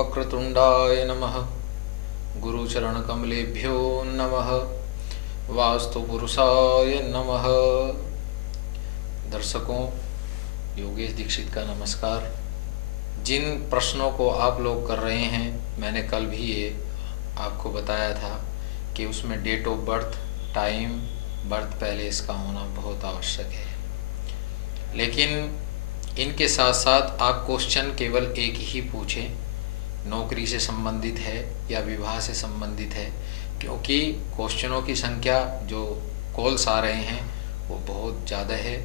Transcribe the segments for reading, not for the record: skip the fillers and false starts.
वक्रतुंडाय नमः। गुरुचरण कमलेभ्यो नमः। वास्तु पुरुषाय नमः। दर्शकों, योगेश दीक्षित का नमस्कार। जिन प्रश्नों को आप लोग कर रहे हैं, मैंने कल भी ये आपको बताया था कि उसमें date of birth, time, birth पहले इसका होना बहुत आवश्यक है। लेकिन इनके साथ साथ आप क्वेश्चन केवल एक ही पूछें, नौकरी से संबंधित है या विवाह से संबंधित है, क्योंकि क्वेश्चनों की संख्या जो कॉल्स आ रहे हैं वो बहुत ज़्यादा है।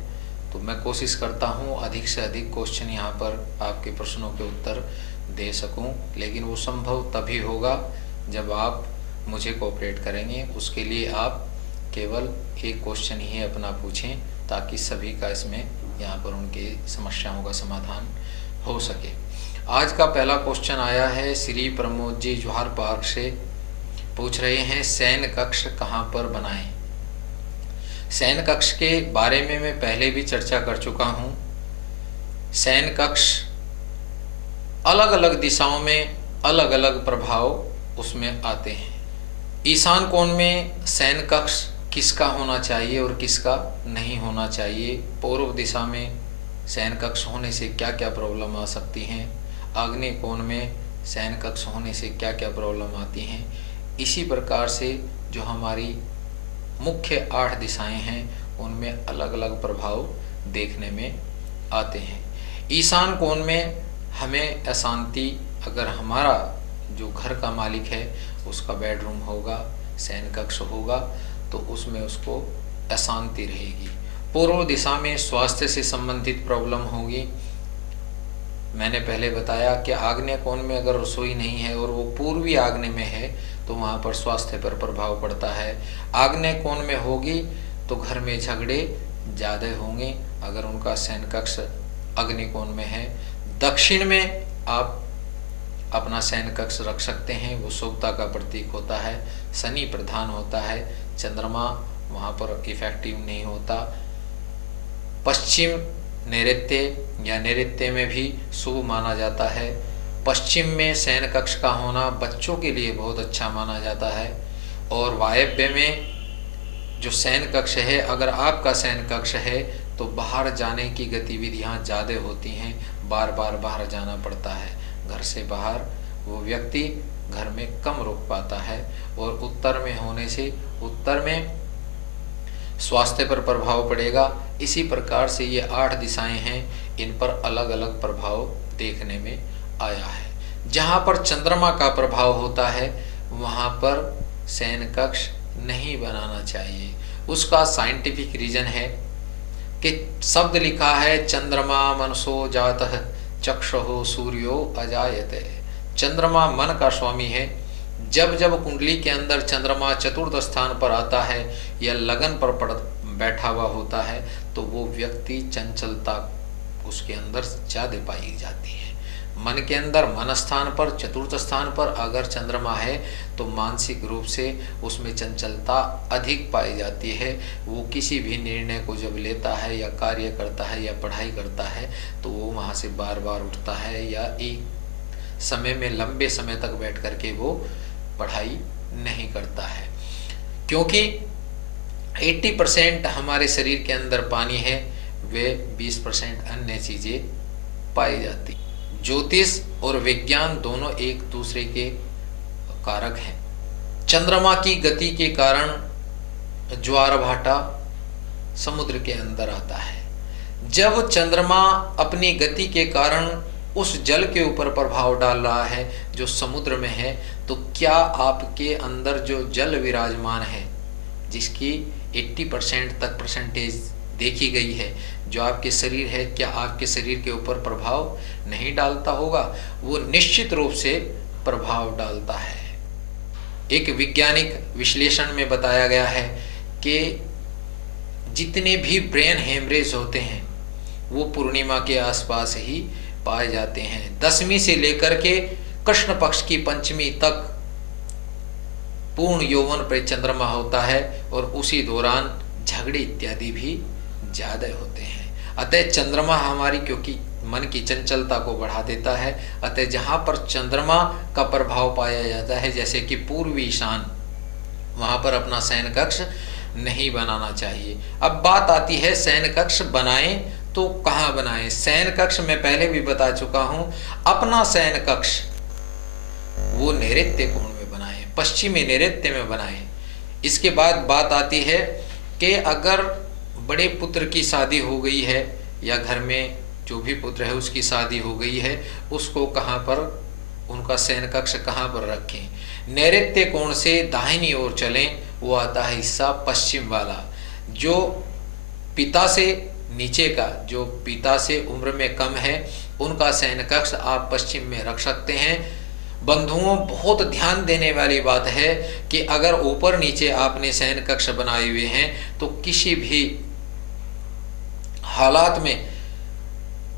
तो मैं कोशिश करता हूँ अधिक से अधिक क्वेश्चन यहाँ पर आपके प्रश्नों के उत्तर दे सकूँ, लेकिन वो संभव तभी होगा जब आप मुझे कोऑपरेट करेंगे। उसके लिए आप केवल एक क्वेश्चन ही अपना पूछें ताकि सभी का इसमें यहाँ पर उनके समस्याओं का समाधान हो सके। आज का पहला क्वेश्चन आया है श्री प्रमोद जी जवाहर पार्क से। पूछ रहे हैं शयन कक्ष कहाँ पर बनाएं। शयन कक्ष के बारे में मैं पहले भी चर्चा कर चुका हूँ। शयन कक्ष अलग अलग दिशाओं में अलग अलग प्रभाव उसमें आते हैं। ईशान कोण में शयन कक्ष किसका होना चाहिए और किसका नहीं होना चाहिए, पूर्व दिशा में शयन कक्ष होने से क्या क्या प्रॉब्लम आ सकती हैं, आग्नेय कोण में शयन कक्ष होने से क्या क्या प्रॉब्लम आती हैं, इसी प्रकार से जो हमारी मुख्य 8 दिशाएं हैं उनमें अलग अलग प्रभाव देखने में आते हैं। ईशान कोण में हमें अशांति, अगर हमारा जो घर का मालिक है उसका बेडरूम होगा, शयन कक्ष होगा, तो उसमें उसको अशांति रहेगी। पूर्व दिशा में स्वास्थ्य से संबंधित प्रॉब्लम होगी। मैंने पहले बताया कि आग्नेय कोण में अगर रसोई नहीं है और वो पूर्वी आग्नेय में है तो वहाँ पर स्वास्थ्य पर प्रभाव पड़ता है। आग्नेय कोण में होगी तो घर में झगड़े ज़्यादा होंगे अगर उनका शयन कक्ष अग्नि कोण में है। दक्षिण में आप अपना शयन कक्ष रख सकते हैं, वो शुभता का प्रतीक होता है, शनि प्रधान होता है, चंद्रमा वहाँ पर इफेक्टिव नहीं होता। पश्चिम नैऋत्य या नैऋत्य में भी शुभ माना जाता है। पश्चिम में शयन कक्ष का होना बच्चों के लिए बहुत अच्छा माना जाता है। और वायव्य में जो शयन कक्ष है, अगर आपका शयन कक्ष है तो बाहर जाने की गतिविधियाँ ज़्यादा होती हैं, बार बार बाहर जाना पड़ता है। घर से बाहर वो व्यक्ति घर में कम रुक पाता है। और उत्तर में होने से उत्तर में स्वास्थ्य पर प्रभाव पड़ेगा। इसी प्रकार से ये 8 दिशाएं हैं, इन पर अलग अलग प्रभाव देखने में आया है। जहाँ पर चंद्रमा का प्रभाव होता है वहाँ पर शयन कक्ष नहीं बनाना चाहिए। उसका साइंटिफिक रीजन है कि शब्द लिखा है चंद्रमा मनसो जातः चक्षुः सूर्यो अजायते। चंद्रमा मन का स्वामी है। जब जब कुंडली के अंदर चंद्रमा चतुर्थ स्थान पर आता है या लगन पर बैठा हुआ होता है तो वो व्यक्ति चंचलता उसके अंदर ज़्यादा पाई जाती है। मन के अंदर मन स्थान पर, चतुर्थ स्थान पर अगर चंद्रमा है तो मानसिक रूप से उसमें चंचलता अधिक पाई जाती है। वो किसी भी निर्णय को जब लेता है या कार्य करता है या पढ़ाई करता है तो वो वहाँ से बार बार उठता है या एक समय में लंबे समय तक बैठ करके वो पढ़ाई नहीं करता है। क्योंकि 80% हमारे शरीर के अंदर पानी है, वे 20% अन्य चीज़ें पाई जाती। ज्योतिष और विज्ञान दोनों एक दूसरे के कारक हैं। चंद्रमा की गति के कारण ज्वार भाटा समुद्र के अंदर आता है। जब चंद्रमा अपनी गति के कारण उस जल के ऊपर प्रभाव डाल रहा है जो समुद्र में है, तो क्या आपके अंदर जो जल विराजमान है जिसकी 80% तक परसेंटेज देखी गई है, जो आपके शरीर है, क्या आपके शरीर के ऊपर प्रभाव नहीं डालता होगा? वो निश्चित रूप से प्रभाव डालता है। एक वैज्ञानिक विश्लेषण में बताया गया है कि जितने भी ब्रेन हेमरेज होते हैं वो पूर्णिमा के आसपास ही पाए जाते हैं। 10वीं से लेकर के कृष्ण पक्ष की पंचमी तक पूर्ण यौवन पर चंद्रमा होता है और उसी दौरान झगड़े इत्यादि भी ज्यादा होते हैं। अतः चंद्रमा हमारी क्योंकि मन की चंचलता को बढ़ा देता है। अतः जहाँ पर चंद्रमा का प्रभाव पाया जाता है, जैसे कि पूर्वी ईशान, वहाँ पर अपना शयन कक्ष नहीं बनाना चाहिए। अब बात आती है शयन कक्ष बनाएं तो कहाँ बनाएं। शयन कक्ष मैं पहले भी बता चुका हूँ, अपना शयन कक्ष वो नैऋत्य कोण में बनाएं, पश्चिमी नैऋत्य में बनाएं। इसके बाद बात आती है कि अगर बड़े पुत्र की शादी हो गई है या घर में जो भी पुत्र है उसकी शादी हो गई है, उसको कहाँ पर, उनका शयन कक्ष कहाँ पर रखें। नैऋत्य कोण से दाहिनी ओर चलें, वो आता है हिस्सा पश्चिम वाला। जो पिता से नीचे का, जो पिता से उम्र में कम है, उनका शयन कक्ष आप पश्चिम में रख सकते हैं। बंधुओं, बहुत ध्यान देने वाली बात है कि अगर ऊपर नीचे आपने शयन कक्ष बनाए हुए हैं तो किसी भी हालात में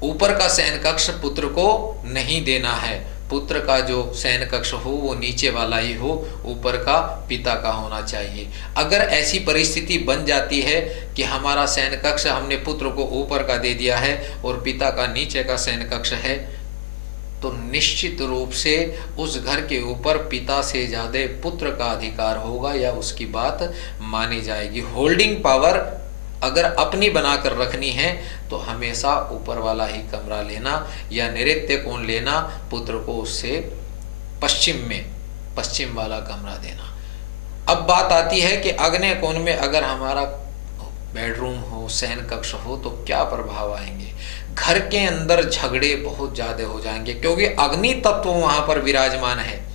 ऊपर का शयन कक्ष पुत्र को नहीं देना है। पुत्र का जो शयन कक्ष हो वो नीचे वाला ही हो, ऊपर का पिता का होना चाहिए। अगर ऐसी परिस्थिति बन जाती है कि हमारा शयन कक्ष हमने पुत्र को ऊपर का दे दिया है और पिता का नीचे का शयन कक्ष है, तो निश्चित रूप से उस घर के ऊपर पिता से ज्यादा पुत्र का अधिकार होगा या उसकी बात मानी जाएगी। होल्डिंग पावर अगर अपनी बनाकर रखनी है तो हमेशा ऊपर वाला ही कमरा लेना या नैऋत्य कोण लेना, पुत्र को उससे पश्चिम वाला कमरा देना। अब बात आती है कि आग्नेय कोण में अगर हमारा बेडरूम हो, शयन कक्ष हो, तो क्या प्रभाव आएंगे। घर के अंदर झगड़े बहुत ज्यादा हो जाएंगे, क्योंकि अग्नि तत्व वहां पर विराजमान है।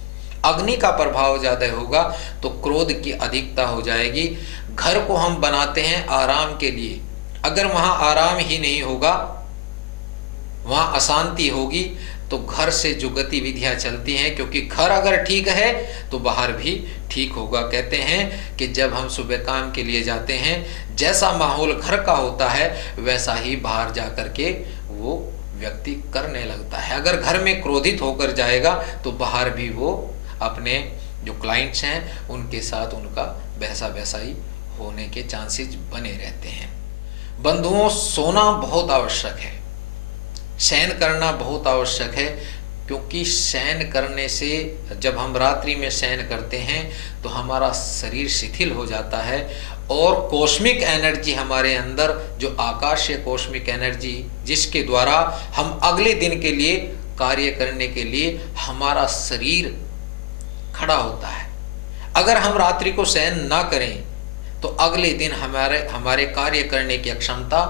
अग्नि का प्रभाव ज्यादा होगा तो क्रोध की अधिकता हो जाएगी। घर को हम बनाते हैं आराम के लिए, अगर वहां आराम ही नहीं होगा, वहां अशांति होगी, तो घर से जो गतिविधियां चलती हैं, क्योंकि घर अगर ठीक है तो बाहर भी ठीक होगा। कहते हैं कि जब हम सुबह काम के लिए जाते हैं, जैसा माहौल घर का होता है वैसा ही बाहर जाकर के वो व्यक्ति करने लगता है। अगर घर में क्रोधित होकर जाएगा तो बाहर भी वो अपने जो क्लाइंट्स हैं उनके साथ उनका वैसा ही होने के चांसेस बने रहते हैं। बंधुओं, सोना बहुत आवश्यक है, शयन करना बहुत आवश्यक है, क्योंकि शयन करने से, जब हम रात्रि में शयन करते हैं तो हमारा शरीर शिथिल हो जाता है और कॉस्मिक एनर्जी हमारे अंदर, जो आकाशीय कॉस्मिक एनर्जी जिसके द्वारा हम अगले दिन के लिए कार्य करने के लिए हमारा शरीर खड़ा होता है। अगर हम रात्रि को शयन ना करें तो अगले दिन हमारे कार्य करने की क्षमता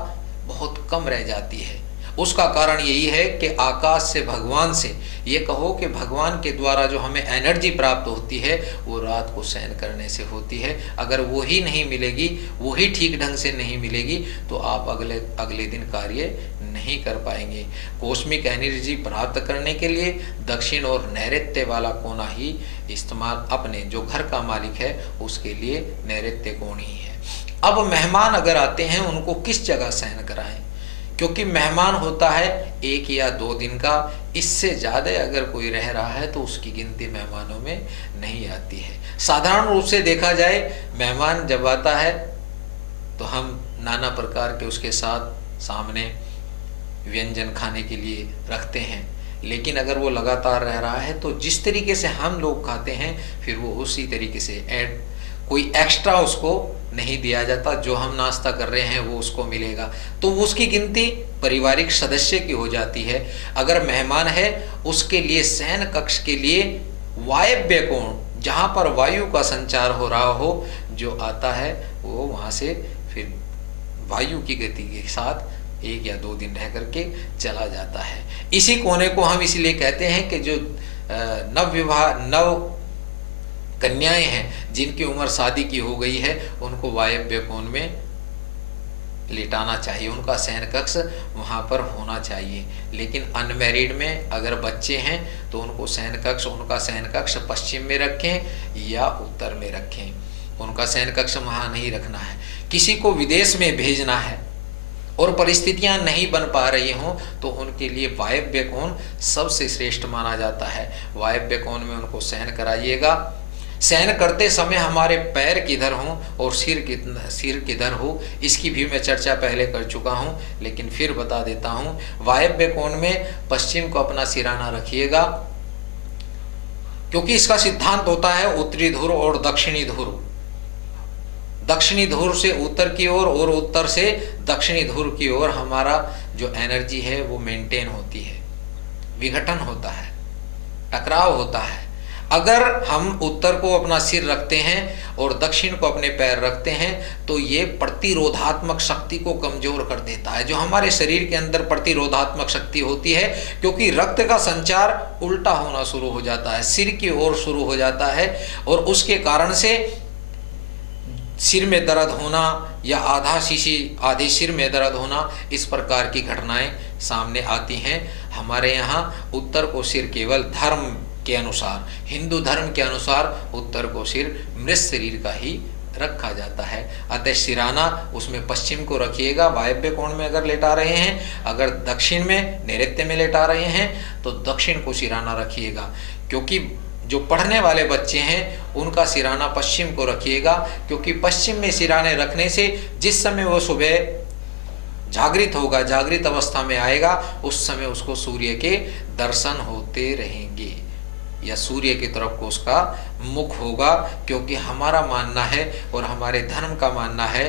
बहुत कम रह जाती है। उसका कारण यही है कि आकाश से, भगवान से, ये कहो कि भगवान के द्वारा जो हमें एनर्जी प्राप्त होती है वो रात को शयन करने से होती है। अगर वो ही नहीं मिलेगी, वो ही ठीक ढंग से नहीं मिलेगी, तो आप अगले दिन कार्य नहीं कर पाएंगे। कॉस्मिक एनर्जी प्राप्त करने के लिए दक्षिण और नैऋत्य वाला कोना ही इस्तेमाल, अपने जो घर का मालिक है उसके लिए नैऋत्य कोण ही है। अब मेहमान अगर आते हैं उनको किस जगह शयन कराएं, क्योंकि मेहमान होता है 1 या 2 दिन का, इससे ज़्यादा अगर कोई रह रहा है तो उसकी गिनती मेहमानों में नहीं आती है। साधारण रूप से देखा जाए, मेहमान जब आता है तो हम नाना प्रकार के उसके साथ सामने व्यंजन खाने के लिए रखते हैं, लेकिन अगर वो लगातार रह रहा है तो जिस तरीके से हम लोग खाते हैं फिर वो उसी तरीके से कोई एक्स्ट्रा उसको नहीं दिया जाता। जो हम नाश्ता कर रहे हैं वो उसको मिलेगा, तो उसकी गिनती पारिवारिक सदस्य की हो जाती है। अगर मेहमान है उसके लिए शयन कक्ष के लिए वायव्य कोण, जहाँ पर वायु का संचार हो रहा हो, जो आता है वो वहाँ से फिर वायु की गति के साथ 1 या 2 दिन रह करके चला जाता है। इसी कोने को हम इसलिए कहते हैं कि जो नव कन्याएं हैं जिनकी उम्र शादी की हो गई है, उनको वायव्य कोण में लिटाना चाहिए, उनका शयन कक्ष वहाँ पर होना चाहिए। लेकिन अनमैरिड में अगर बच्चे हैं तो उनका शयन कक्ष पश्चिम में रखें या उत्तर में रखें, उनका शयन कक्ष वहाँ नहीं रखना है। किसी को विदेश में भेजना है और परिस्थितियां नहीं बन पा रही हों तो उनके लिए वायव्य कोण सबसे श्रेष्ठ माना जाता है। वायव्य कोण में उनको शयन कराइएगा। शयन करते समय हमारे पैर किधर हों और सिर किधर हो, इसकी भी मैं चर्चा पहले कर चुका हूं, लेकिन फिर बता देता हूं। वायव्य कोण में पश्चिम को अपना सिराना रखिएगा, क्योंकि इसका सिद्धांत होता है उत्तरी ध्रुव और दक्षिणी ध्रुव। दक्षिणी ध्रुव से उत्तर की ओर और उत्तर से दक्षिणी ध्रुव की ओर हमारा जो एनर्जी है वो मेंटेन होती है, विघटन होता है, टकराव होता है। अगर हम उत्तर को अपना सिर रखते हैं और दक्षिण को अपने पैर रखते हैं तो ये प्रतिरोधात्मक शक्ति को कमजोर कर देता है, जो हमारे शरीर के अंदर प्रतिरोधात्मक शक्ति होती है, क्योंकि रक्त का संचार उल्टा होना शुरू हो जाता है, सिर की ओर शुरू हो जाता है, और उसके कारण से सिर में दर्द होना या आधे सिर में दर्द होना, इस प्रकार की घटनाएं सामने आती हैं। हमारे यहाँ उत्तर को सिर केवल धर्म के अनुसार, हिंदू धर्म के अनुसार उत्तर को सिर मृत शरीर का ही रखा जाता है। अतः सिराना उसमें पश्चिम को रखिएगा, वायव्य कोण में अगर लेटा रहे हैं, अगर दक्षिण में नैऋत्य में लेटा रहे हैं तो दक्षिण को सिराना रखिएगा। क्योंकि जो पढ़ने वाले बच्चे हैं उनका सिराना पश्चिम को रखिएगा, क्योंकि पश्चिम में सिराने रखने से जिस समय वो सुबह जागृत होगा, जागृत अवस्था में आएगा, उस समय उसको सूर्य के दर्शन होते रहेंगे या सूर्य की तरफ को उसका मुख होगा। क्योंकि हमारा मानना है और हमारे धर्म का मानना है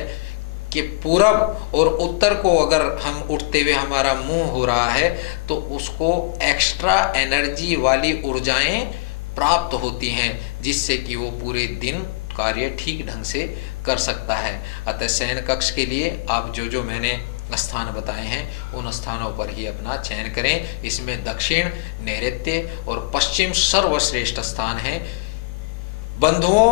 कि पूरब और उत्तर को अगर हम उठते हुए हमारा मुंह हो रहा है तो उसको एक्स्ट्रा एनर्जी वाली ऊर्जाएं प्राप्त होती हैं, जिससे कि वो पूरे दिन कार्य ठीक ढंग से कर सकता है। अतः शयन कक्ष के लिए आप जो मैंने स्थान बताए हैं उन स्थानों पर ही अपना चयन करें। इसमें दक्षिण, नैऋत्य और पश्चिम सर्वश्रेष्ठ स्थान है। बंधुओं,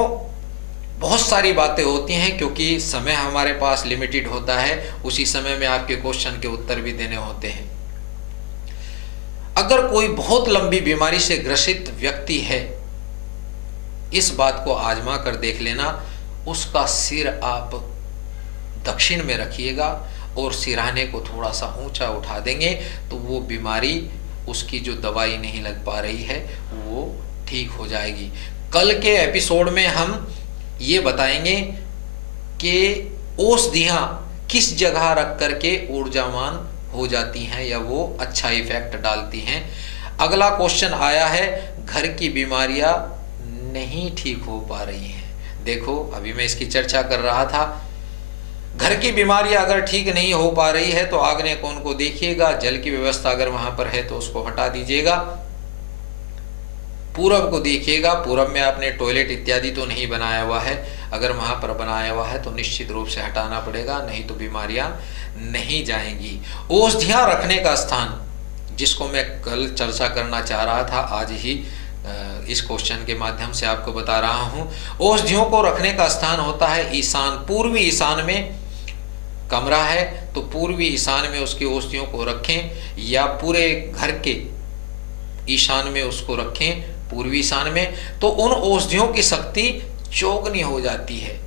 बहुत सारी बातें होती हैं, क्योंकि समय हमारे पास लिमिटेड होता है, उसी समय में आपके क्वेश्चन के उत्तर भी देने होते हैं। अगर कोई बहुत लंबी बीमारी से ग्रसित व्यक्ति है, इस बात को आजमा कर देख लेना, उसका सिर आप दक्षिण में रखिएगा और सिराने को थोड़ा सा ऊंचा उठा देंगे तो वो बीमारी, उसकी जो दवाई नहीं लग पा रही है वो ठीक हो जाएगी। कल के एपिसोड में हम ये बताएंगे कि औषधियां किस जगह रख करके ऊर्जावान हो जाती हैं या वो अच्छा इफेक्ट डालती हैं। अगला क्वेश्चन आया है, घर की बीमारियां नहीं ठीक हो पा रही हैं। देखो, अभी मैं इसकी चर्चा कर रहा था। घर की बीमारियां अगर ठीक नहीं हो पा रही है तो आग्नेय कोण को देखिएगा, जल की व्यवस्था अगर वहां पर है तो उसको हटा दीजिएगा। पूरब को देखिएगा, पूरब में आपने टॉयलेट इत्यादि तो नहीं बनाया हुआ है, अगर वहां पर बनाया हुआ है तो निश्चित रूप से हटाना पड़ेगा, नहीं तो बीमारियां नहीं जाएंगी। औषधियां रखने का स्थान, जिसको मैं कल चर्चा करना चाह रहा था, आज ही इस क्वेश्चन के माध्यम से आपको बता रहा हूं। औषधियों को रखने का स्थान होता है ईशान। पूर्वी ईशान में कमरा है तो पूर्वी ईशान में उसकी औषधियों को रखें, या पूरे घर के ईशान में उसको रखें, पूर्वी ईशान में, तो उन औषधियों की शक्ति चौगुनी हो जाती है,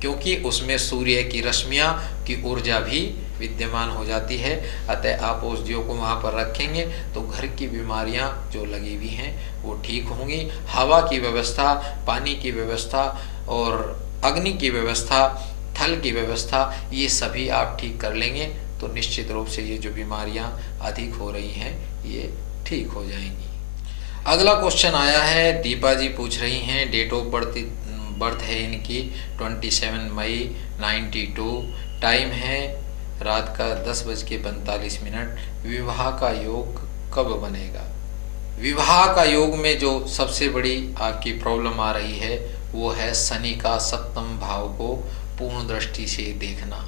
क्योंकि उसमें सूर्य की रश्मियां की ऊर्जा भी विद्यमान हो जाती है। अतः आप औषधियों को वहां पर रखेंगे तो घर की बीमारियां जो लगी हुई हैं वो ठीक होंगी। हवा की व्यवस्था, पानी की व्यवस्था और अग्नि की व्यवस्था, थल की व्यवस्था, ये सभी आप ठीक कर लेंगे तो निश्चित रूप से ये जो बीमारियां अधिक हो रही हैं ये ठीक हो जाएंगी। अगला क्वेश्चन आया है, दीपा जी पूछ रही हैं, डेट ऑफ बर्थ है इनकी 27 मई 92, टाइम है रात का 10:45। विवाह का योग कब बनेगा? विवाह का योग में जो सबसे बड़ी आपकी प्रॉब्लम आ रही है वो है शनि का सप्तम भाव को पूर्ण दृष्टि से देखना।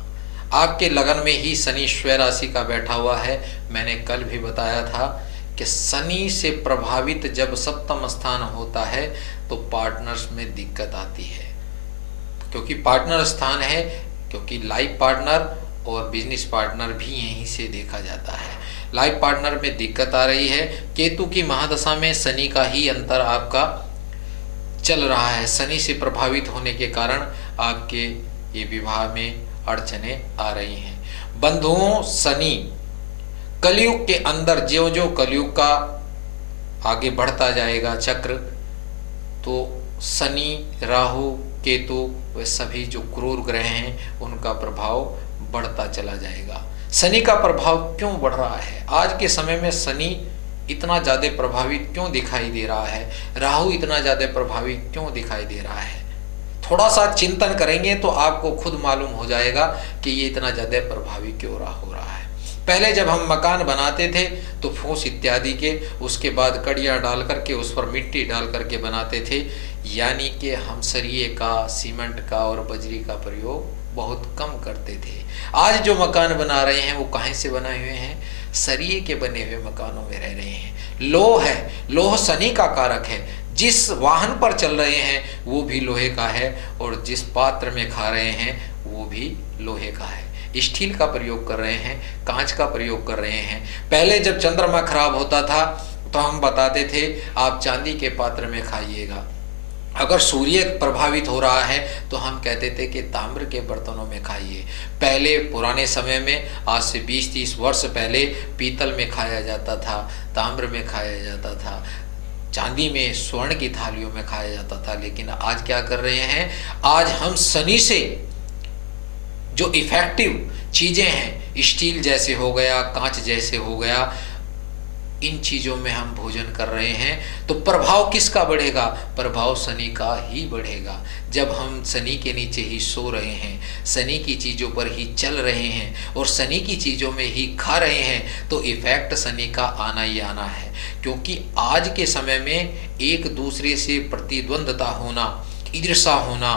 आपके लगन में ही शनि स्वयं राशि का बैठा हुआ है। मैंने कल भी बताया था कि शनि से प्रभावित जब सप्तम स्थान होता है तो पार्टनर्स में दिक्कत आती है, क्योंकि पार्टनर स्थान है, क्योंकि लाइफ पार्टनर और बिजनेस पार्टनर भी यहीं से देखा जाता है। लाइफ पार्टनर में दिक्कत आ रही है, केतु की महादशा में शनि का ही अंतर आपका चल रहा है। शनि से प्रभावित होने के कारण आपके ये विवाह में अड़चने आ रही हैं। बंधुओं, शनि कलयुग के अंदर ज्यों ज्यों कलयुग का आगे बढ़ता जाएगा चक्र, तो शनि, राहु, केतु वे सभी जो क्रूर ग्रह हैं उनका प्रभाव बढ़ता चला जाएगा। शनि का प्रभाव क्यों बढ़ रहा है? आज के समय में शनि इतना ज़्यादा प्रभावित क्यों दिखाई दे रहा है? राहु इतना ज़्यादा प्रभावित क्यों दिखाई दे रहा है? थोड़ा सा चिंतन करेंगे तो आपको खुद मालूम हो जाएगा कि ये इतना ज़्यादा प्रभावी क्यों हो रहा है। पहले जब हम मकान बनाते थे तो फूस इत्यादि के, उसके बाद कड़ियाँ डाल करके उस पर मिट्टी डाल करके बनाते थे, यानी कि हम सरिये का, सीमेंट का और बजरी का प्रयोग बहुत कम करते थे। आज जो मकान बना रहे हैं वो कहाँ से बने हुए हैं? सरिये के बने हुए मकानों में रह रहे हैं। लोह है, लोह शनि का कारक है। जिस वाहन पर चल रहे हैं वो भी लोहे का है और जिस पात्र में खा रहे हैं वो भी लोहे का है। स्टील का प्रयोग कर रहे हैं, कांच का प्रयोग कर रहे हैं। पहले जब चंद्रमा खराब होता था तो हम बताते थे आप चांदी के पात्र में खाइएगा। अगर सूर्य प्रभावित हो रहा है तो हम कहते थे कि ताम्र के बर्तनों में खाइए। पहले पुराने समय में, आज से 20-30 वर्ष पहले, पीतल में खाया जाता था, ताम्र में खाया जाता था, चांदी में, स्वर्ण की थालियों में खाया जाता था। लेकिन आज क्या कर रहे हैं? आज हम शनि से जो इफेक्टिव चीजें हैं, स्टील जैसे हो गया, कांच जैसे हो गया, इन चीजों में हम भोजन कर रहे हैं तो प्रभाव किसका बढ़ेगा? प्रभाव शनि का ही बढ़ेगा। जब हम शनि के नीचे ही सो रहे हैं, शनि की चीजों पर ही चल रहे हैं और शनि की चीजों में ही खा रहे हैं तो इफेक्ट शनि का आना ही आना है। क्योंकि आज के समय में एक दूसरे से प्रतिद्वंदता होना, ईर्ष्या होना,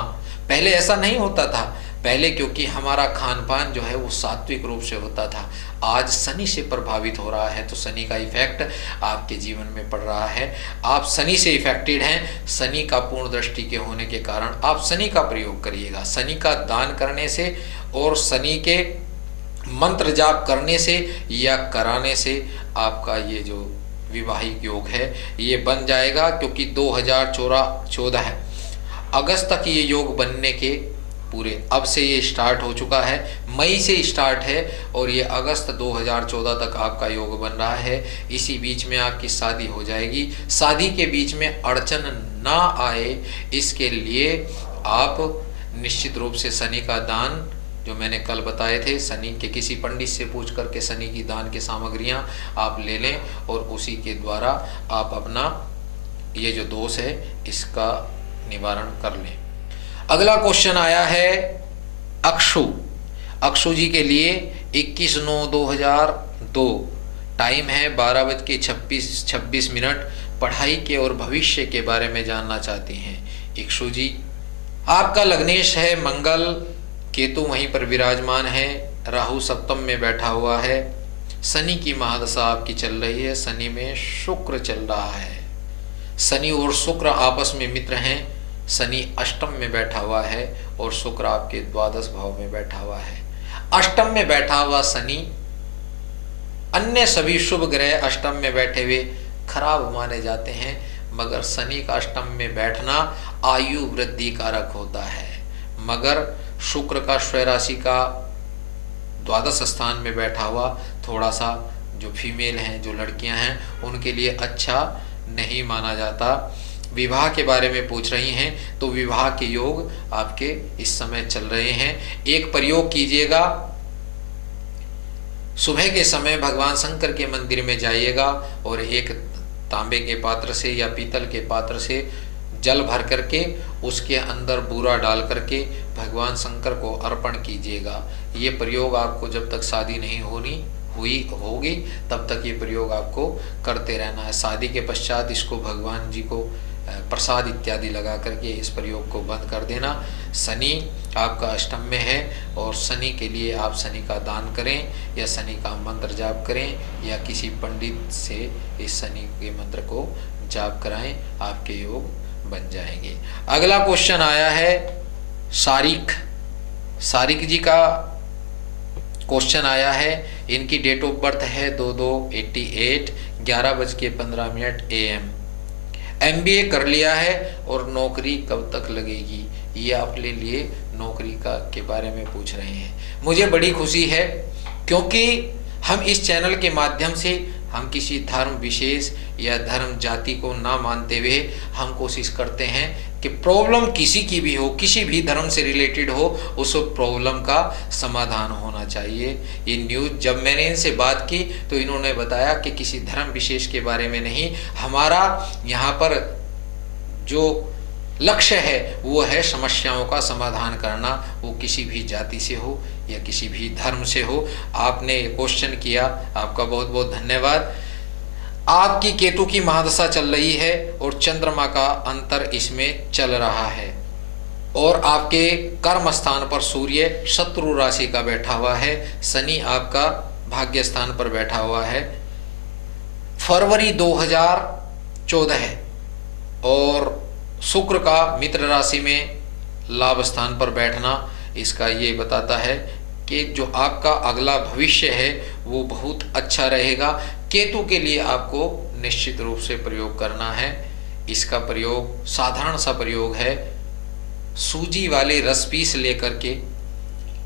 पहले ऐसा नहीं होता था। पहले क्योंकि हमारा खान पान जो है वो सात्विक रूप से होता था। आज शनि से प्रभावित हो रहा है तो शनि का इफेक्ट आपके जीवन में पड़ रहा है। आप शनि से इफेक्टेड हैं। शनि का पूर्ण दृष्टि के होने के कारण आप शनि का प्रयोग करिएगा। शनि का दान करने से और शनि के मंत्र जाप करने से या कराने से आपका ये जो विवाहिक योग है ये बन जाएगा। क्योंकि 2014 अगस्त तक ये योग बनने के पूरे, अब से ये स्टार्ट हो चुका है, मई से स्टार्ट है और ये अगस्त 2014 तक आपका योग बन रहा है। इसी बीच में आपकी शादी हो जाएगी। शादी के बीच में अड़चन ना आए इसके लिए आप निश्चित रूप से शनि का दान, जो मैंने कल बताए थे, शनि के किसी पंडित से पूछ करके शनि की दान की सामग्रियां आप ले लें और उसी के द्वारा आप अपना ये जो दोष है इसका निवारण कर लें। अगला क्वेश्चन आया है अक्षु जी के लिए। 21/9/2002 टाइम है 12:26 पढ़ाई के और भविष्य के बारे में जानना चाहती हैं अक्षु जी। आपका लग्नेश है मंगल, केतु वहीं पर विराजमान है, राहु सप्तम में बैठा हुआ है, शनि की महादशा आपकी चल रही है, शनि में शुक्र चल रहा है। शनि और शुक्र आपस में मित्र हैं। शनि अष्टम में बैठा हुआ है और शुक्र आपके द्वादश भाव में बैठा हुआ है। अष्टम में बैठा हुआ शनि, अन्य सभी शुभ ग्रह अष्टम में बैठे हुए खराब माने जाते हैं, मगर शनि का अष्टम में बैठना आयु वृद्धि कारक होता है। मगर शुक्र का स्वयं राशि का द्वादश स्थान में बैठा हुआ थोड़ा सा जो फीमेल हैं, जो लड़कियां हैं, उनके लिए अच्छा नहीं माना जाता। विवाह के बारे में पूछ रही हैं तो विवाह के योग आपके इस समय चल रहे हैं। एक प्रयोग कीजिएगा, सुबह के समय भगवान शंकर के मंदिर में जाइएगा और एक तांबे के पात्र से या पीतल के पात्र से जल भर करके उसके अंदर बूरा डाल करके भगवान शंकर को अर्पण कीजिएगा। ये प्रयोग आपको जब तक शादी नहीं होगी तब तक ये प्रयोग आपको करते रहना है। शादी के पश्चात इसको भगवान जी को प्रसाद इत्यादि लगा करके इस प्रयोग को बंद कर देना। शनि आपका अष्टम में है और शनि के लिए आप शनि का दान करें या शनि का मंत्र जाप करें या किसी पंडित से इस शनि के मंत्र को जाप कराएं, आपके योग बन जाएंगे। अगला क्वेश्चन आया है सारिक जी का क्वेश्चन आया है। इनकी डेट ऑफ बर्थ है 22/88 11:15 AM। MBA कर लिया है और नौकरी कब तक लगेगी, ये अपने लिए नौकरी के बारे में पूछ रहे हैं। मुझे बड़ी खुशी है क्योंकि हम इस चैनल के माध्यम से हम किसी धर्म विशेष या धर्म जाति को ना मानते हुए हम कोशिश करते हैं कि प्रॉब्लम किसी की भी हो, किसी भी धर्म से रिलेटेड हो, उस प्रॉब्लम का समाधान होना चाहिए। ये न्यूज़ जब मैंने इनसे बात की तो इन्होंने बताया कि किसी धर्म विशेष के बारे में नहीं, हमारा यहाँ पर जो लक्ष्य है वो है समस्याओं का समाधान करना, वो किसी भी जाति से हो या किसी भी धर्म से हो। आपने क्वेश्चन किया, आपका बहुत बहुत धन्यवाद। आपकी केतु की महादशा चल रही है और चंद्रमा का अंतर इसमें चल रहा है और आपके कर्म स्थान पर सूर्य शत्रु राशि का बैठा हुआ है, शनि आपका भाग्य स्थान पर बैठा हुआ है। फरवरी 2014 है और शुक्र का मित्र राशि में लाभ स्थान पर बैठना इसका ये बताता है कि जो आपका अगला भविष्य है वो बहुत अच्छा रहेगा। केतु के लिए आपको निश्चित रूप से प्रयोग करना है। इसका प्रयोग साधारण सा प्रयोग है, सूजी वाले रस पीस लेकर के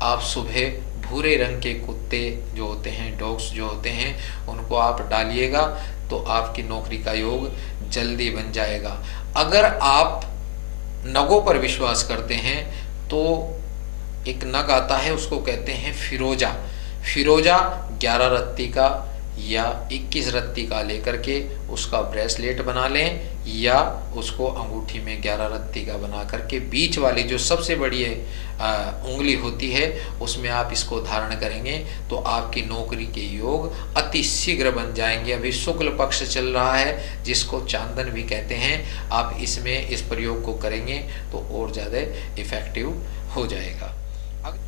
आप सुबह भूरे रंग के कुत्ते जो होते हैं, डॉग्स जो होते हैं, उनको आप डालिएगा तो आपकी नौकरी का योग जल्दी बन जाएगा। अगर आप नगों पर विश्वास करते हैं तो एक नग आता है, उसको कहते हैं फिरोजा। फिरोजा 11 रत्ती का या 21 रत्ती का लेकर के उसका ब्रेसलेट बना लें या उसको अंगूठी में 11 रत्ती का बना करके बीच वाली जो सबसे बड़ी उंगली होती है उसमें आप इसको धारण करेंगे तो आपकी नौकरी के योग अति शीघ्र बन जाएंगे। अभी शुक्ल पक्ष चल रहा है जिसको चांदन भी कहते हैं, आप इसमें इस प्रयोग को करेंगे तो और ज़्यादा इफेक्टिव हो जाएगा।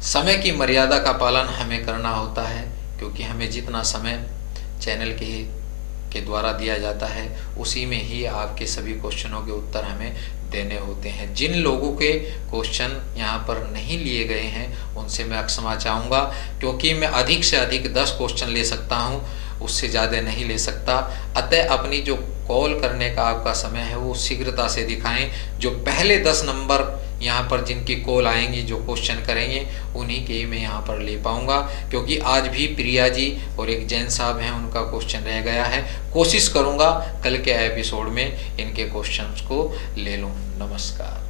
समय की मर्यादा का पालन हमें करना होता है क्योंकि हमें जितना समय चैनल के द्वारा दिया जाता है उसी में ही आपके सभी क्वेश्चनों के उत्तर हमें देने होते हैं। जिन लोगों के क्वेश्चन यहाँ पर नहीं लिए गए हैं उनसे मैं क्षमा चाहूँगा क्योंकि मैं अधिक से अधिक 10 क्वेश्चन ले सकता हूँ, उससे ज़्यादा नहीं ले सकता। अतः अपनी जो कॉल करने का आपका समय है वो शीघ्रता से दिखाएं। जो पहले 10 नंबर यहाँ पर जिनकी कॉल आएंगी, जो क्वेश्चन करेंगे, उन्हीं के मैं यहाँ पर ले पाऊँगा क्योंकि आज भी प्रिया जी और एक जैन साहब हैं, उनका क्वेश्चन रह गया है। कोशिश करूँगा कल के एपिसोड में इनके क्वेश्चंस को ले लूँ। नमस्कार।